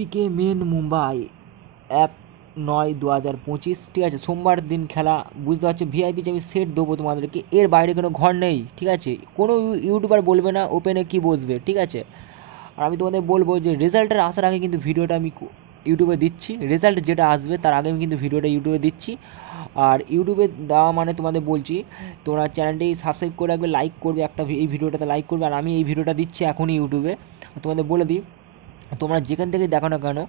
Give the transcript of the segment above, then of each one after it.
পিকে main Mumbai 1/9/2025, ঠিক আছে, সোমবার দিন খেলা। বুঝতে পারছো, ভিআইপি যে আমি সেট দেবো তোমাদেরকে, এর বাইরে কোনো ঘর নেই, ঠিক আছে। কোনো ইউটিউবার বলবে না ওপেনে কি বসবে, ঠিক আছে। আর আমি তোমাদের বলবো যে রেজাল্টের আসার আগে কিন্তু ভিডিওটা আমি ইউটিউবে দিচ্ছি, রেজাল্ট যেটা আসবে তার আগে আমি কিন্তু ভিডিওটা ইউটিউবে দিচ্ছি। আর ইউটিউবে দেওয়া মানে তোমাদের বলছি, তোমরা চ্যানেলটি সাবস্ক্রাইব করে রাখবে, লাইক করবে, একটা এই ভিডিওটাতে লাইক করবে। আর আমি এই ভিডিওটা দিচ্ছি এখনই ইউটিউবে। তোমাদের বলে দিই, তোমরা যেখান থেকে দেখো না কেন,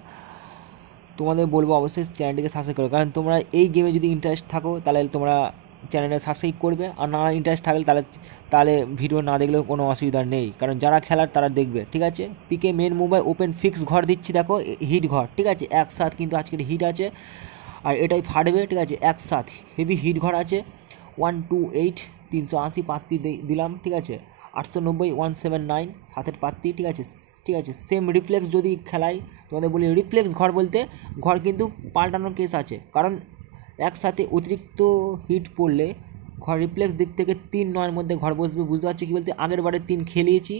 তোমাদের বলবো অবশ্যই চ্যানেলটিকে সাবস্ক্রাইব করো। কারণ তোমরা এই গেমে যদি ইন্টারেস্ট থাকো তাহলে তোমরা চ্যানেলে সাবস্ক্রাইব করবে, আর না ইন্টারেস্ট থাকলে তাহলে ভিডিও না দেখলেও কোনো অসুবিধা নেই, কারণ যারা খেলার তারা দেখবে, ঠিক আছে। পিকে মেন মুম্বাই ওপেন ফিক্স ঘর দিচ্ছি, দেখো হিট ঘর, ঠিক আছে, একসাথ কিন্তু আজকের হিট আছে, আর এটাই ফাটবে, ঠিক আছে, একসাথ হেভি হিট ঘর আছে। 128 380 পাত্তি দিলাম, ঠিক আছে। 890 179 সাতের পাত্তি, ঠিক আছে, ঠিক আছে। সেম রিফ্লেক্স যদি খেলাই, তোমাদের বলি রিফ্লেক্স ঘর বলতে ঘর কিন্তু পাল্টানোর কেস আছে, কারণ একসাথে অতিরিক্ত হিট পড়লে ঘর রিফ্লেক্স দিক থেকে 3-9 মধ্যে ঘর বসবে। বুঝতে পারছো কী বলতে, আগের বারে 3 খেলিয়েছি,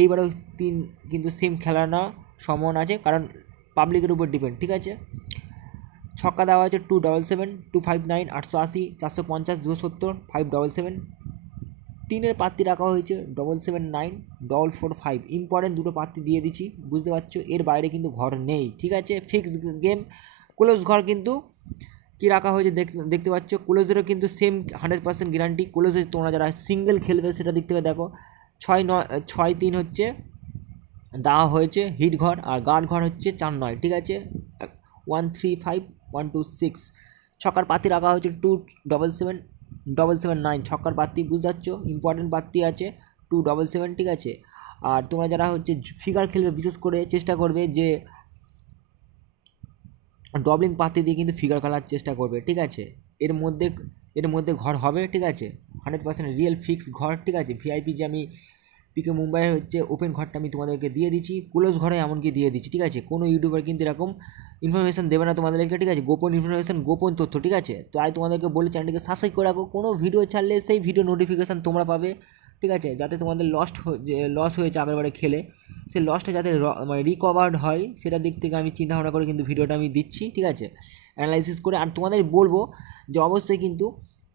এইবারেও 3 কিন্তু সেম খেলা না সম্ভাবনা আছে, কারণ পাবলিকের উপর ডিপেন্ড, ঠিক আছে। ছক্কা দেওয়া আছে 277 259 880 450 270 577। তিনের পাত্তি রাখা হয়েছে 779 445। ইম্পর্টেন্ট দুটো পাত্তি দিয়ে দিচ্ছি, বুঝতে পারছো, এর বাইরে কিন্তু ঘর নেই, ঠিক আছে। ফিক্স গেম ক্লোজ ঘর কিন্তু কী রাখা হয়েছে দেখতে পাচ্ছ, ক্লোজেরও কিন্তু সেম 100% গ্যারান্টি। ক্লোজে তোমরা যারা সিঙ্গেল খেলবে সেটা দিক থেকে দেখো, 6-9 6-3 হচ্ছে দেওয়া হয়েছে হিট ঘর, আর গার্ড ঘর হচ্ছে 4-9, ঠিক আছে। 135 126 ছক্কার পাত্তি রাখা হয়েছে 277 779 ছক্কার পাত্তি, বুঝতে পারছো, ইম্পর্টেন্ট পাত্তি আছে 277, ঠিক আছে। আর তোমরা যারা হচ্ছে ফিগার খেলবে বিশেষ করে চেষ্টা করবে যে ডবলিং পাত্তি দিয়ে কিন্তু ফিগার খেলার চেষ্টা করবে, ঠিক আছে। এর মধ্যে ঘর হবে, ঠিক আছে, 100% রিয়েল ফিক্স ঘর, ঠিক আছে। ভিআইপি যে আমি পিকে মুম্বাই হচ্ছে ওপেন ঘরটা আমি তোমাদেরকে দিয়ে দিচ্ছি, ক্লোজ ঘরে এমনকি দিয়ে দিচ্ছি, ঠিক আছে। কোনো ইউটিউবার কিন্তু এরকম ইনফরমেশন দেবে না তোমাদেরকে, ঠিক আছে, গোপন ইনফরমেশন, গোপন তথ্য, ঠিক আছে। তো আমি তোমাদেরকে বলি চ্যানেলটিকে সাবস্ক্রাইব করে রাখো, কোনো ভিডিও ছাড়লে সেই ভিডিও নোটিফিকেশান তোমরা পাবে, ঠিক আছে, যাতে তোমাদের লস হয়েছে আগেরবারে খেলে, সেই লসটা যাতে মানে রিকভার্ড হয় সেটার দিক থেকে আমি চিন্তাভাবনা করে কিন্তু ভিডিওটা আমি দিচ্ছি, ঠিক আছে, অ্যানালাইসিস করে। আর তোমাদের বলবো যে অবশ্যই কিন্তু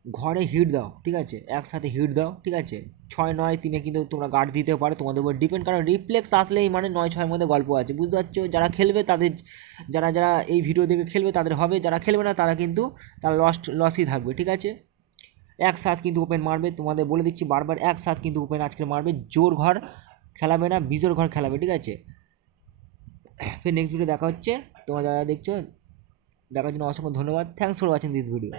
ঘরে হিট দাও, ঠিক আছে, একসাথে হিট দাও, ঠিক আছে। 6-9-3 কিন্তু তোমরা গার্ড দিতে পারো, তোমাদের উপর ডিপেন্ড, কারণ রিফ্লেক্স আসলেই মানে 9-6 মধ্যে গল্প আছে, বুঝতে পারছো। যারা খেলবে তাদের, যারা এই ভিডিও দেখে খেলবে তাদের হবে, যারা খেলবে না তারা কিন্তু তারা লসই থাকবে, ঠিক আছে। একসাথ কিন্তু ওপেন মারবে, তোমাদের বলে দিচ্ছি বারবার, একসাথ কিন্তু ওপেন আজকে মারবে, জোর ঘর খেলাবে না, বিজোর ঘর খেলাবে, ঠিক আছে। ফির নেক্সট ভিডিও দেখা হচ্ছে, তোমরা যারা দেখছো দেখার জন্য অসংখ্য ধন্যবাদ। Thanks for watching this video.